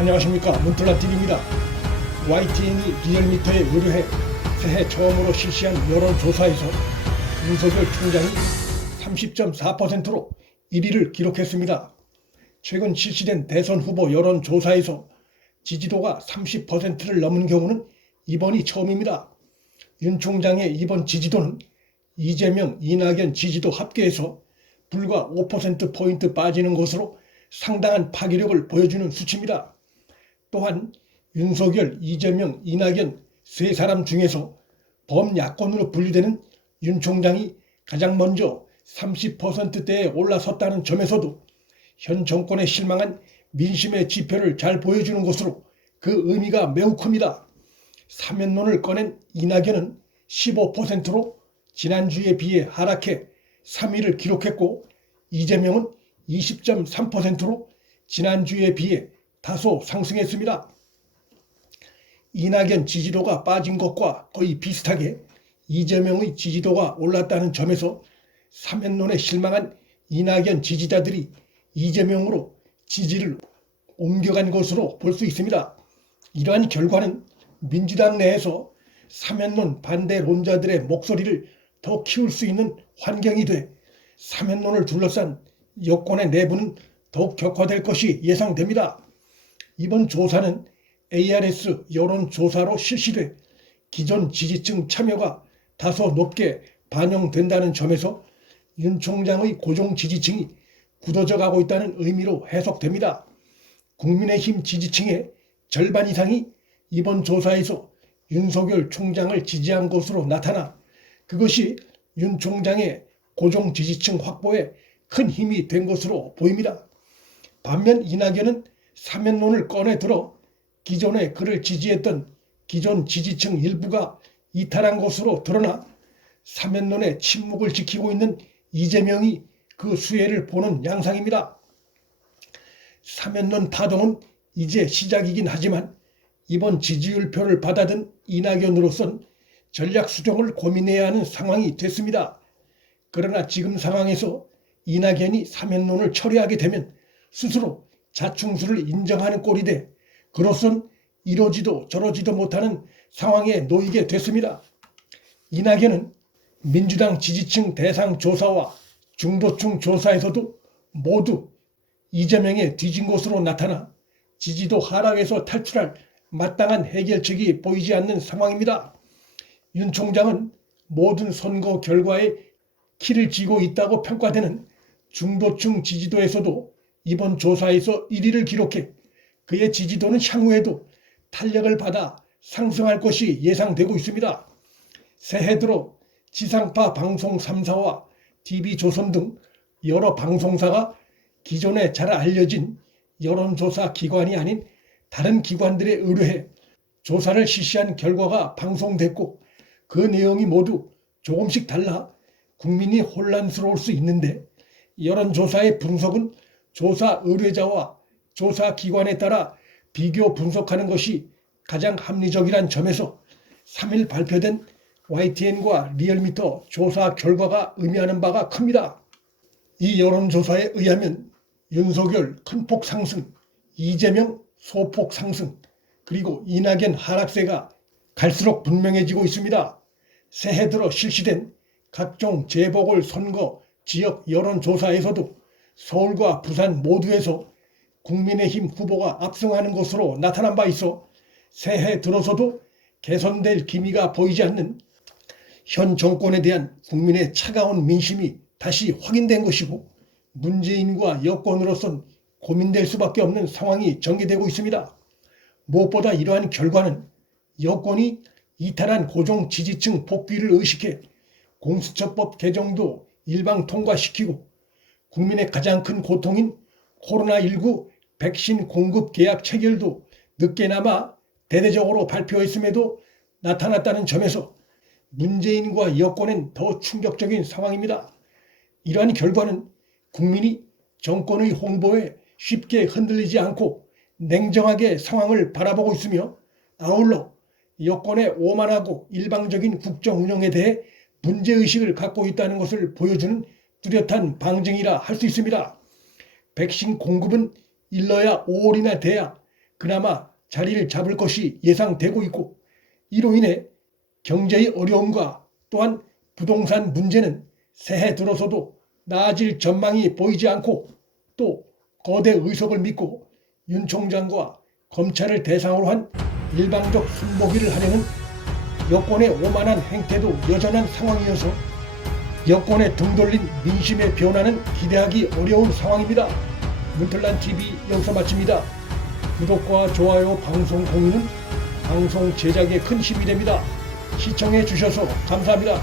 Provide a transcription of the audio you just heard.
안녕하십니까, 문틀라TV입니다. YTN이 리얼미터에 의뢰해 새해 처음으로 실시한 여론조사에서 윤석열 총장이 30.4%로 1위를 기록했습니다. 최근 실시된 대선 후보 여론조사에서 지지도가 30%를 넘은 경우는 이번이 처음입니다. 윤 총장의 이번 지지도는 이재명, 이낙연 지지도 합계해서 불과 5%포인트 빠지는 것으로 상당한 파괴력을 보여주는 수치입니다. 또한 윤석열, 이재명, 이낙연 세 사람 중에서 범야권으로 분류되는 윤 총장이 가장 먼저 30%대에 올라섰다는 점에서도 현 정권에 실망한 민심의 지표를 잘 보여주는 것으로 그 의미가 매우 큽니다. 사면론을 꺼낸 이낙연은 15%로 지난주에 비해 하락해 3위를 기록했고, 이재명은 20.3%로 지난주에 비해 다소 상승했습니다. 이낙연 지지도가 빠진 것과 거의 비슷하게 이재명의 지지도가 올랐다는 점에서 사면론에 실망한 이낙연 지지자들이 이재명으로 지지를 옮겨간 것으로 볼 수 있습니다. 이러한 결과는 민주당 내에서 사면론 반대론자들의 목소리를 더 키울 수 있는 환경이 돼 사면론을 둘러싼 여권의 내부는 더욱 격화될 것이 예상됩니다. 이번 조사는 ARS 여론조사로 실시돼 기존 지지층 참여가 다소 높게 반영된다는 점에서 윤 총장의 고정 지지층이 굳어져 가고 있다는 의미로 해석됩니다. 국민의힘 지지층의 절반 이상이 이번 조사에서 윤석열 총장을 지지한 것으로 나타나 그것이 윤 총장의 고정 지지층 확보에 큰 힘이 된 것으로 보입니다. 반면 이낙연은 사면론을 꺼내 들어 기존에 그를 지지했던 기존 지지층 일부가 이탈한 것으로 드러나 사면론의 침묵을 지키고 있는 이재명이 그 수혜를 보는 양상입니다. 사면론 파동은 이제 시작이긴 하지만 이번 지지율표를 받아든 이낙연으로선 전략 수정을 고민해야 하는 상황이 됐습니다. 그러나 지금 상황에서 이낙연이 사면론을 처리하게 되면 스스로 자충수를 인정하는 꼴이 돼 그로선 이러지도 저러지도 못하는 상황에 놓이게 됐습니다. 이낙연은 민주당 지지층 대상 조사와 중도층 조사에서도 모두 이재명에 뒤진 것으로 나타나 지지도 하락에서 탈출할 마땅한 해결책이 보이지 않는 상황입니다. 윤 총장은 모든 선거 결과에 키를 쥐고 있다고 평가되는 중도층 지지도에서도 이번 조사에서 1위를 기록해 그의 지지도는 향후에도 탄력을 받아 상승할 것이 예상되고 있습니다. 새해 들어 지상파 방송 3사와 TV조선 등 여러 방송사가 기존에 잘 알려진 여론조사 기관이 아닌 다른 기관들에 의뢰해 조사를 실시한 결과가 방송됐고 그 내용이 모두 조금씩 달라 국민이 혼란스러울 수 있는데 여론조사의 분석은 조사 의뢰자와 조사 기관에 따라 비교 분석하는 것이 가장 합리적이란 점에서 3일 발표된 YTN과 리얼미터 조사 결과가 의미하는 바가 큽니다. 이 여론조사에 의하면 윤석열 큰폭 상승, 이재명 소폭 상승, 그리고 이낙연 하락세가 갈수록 분명해지고 있습니다. 새해 들어 실시된 각종 재보궐선거 지역 여론조사에서도 서울과 부산 모두에서 국민의힘 후보가 압승하는 것으로 나타난 바 있어 새해 들어서도 개선될 기미가 보이지 않는 현 정권에 대한 국민의 차가운 민심이 다시 확인된 것이고 문재인과 여권으로선 고민될 수밖에 없는 상황이 전개되고 있습니다. 무엇보다 이러한 결과는 여권이 이탈한 고정 지지층 복귀를 의식해 공수처법 개정도 일방 통과시키고 국민의 가장 큰 고통인 코로나19 백신 공급 계약 체결도 늦게나마 대대적으로 발표했음에도 나타났다는 점에서 문재인과 여권엔 더 충격적인 상황입니다. 이러한 결과는 국민이 정권의 홍보에 쉽게 흔들리지 않고 냉정하게 상황을 바라보고 있으며 아울러 여권의 오만하고 일방적인 국정 운영에 대해 문제의식을 갖고 있다는 것을 보여주는 뚜렷한 방증이라 할 수 있습니다. 백신 공급은 일러야 5월이나 돼야 그나마 자리를 잡을 것이 예상되고 있고, 이로 인해 경제의 어려움과 또한 부동산 문제는 새해 들어서도 나아질 전망이 보이지 않고, 또 거대 의석을 믿고 윤 총장과 검찰을 대상으로 한 일방적 순보기를 하려는 여권의 오만한 행태도 여전한 상황이어서 여권에 등 돌린 민심의 변화는 기대하기 어려운 상황입니다. 문틀란TV 여기서 마칩니다. 구독과 좋아요, 방송 공유는 방송 제작에 큰 힘이 됩니다. 시청해 주셔서 감사합니다.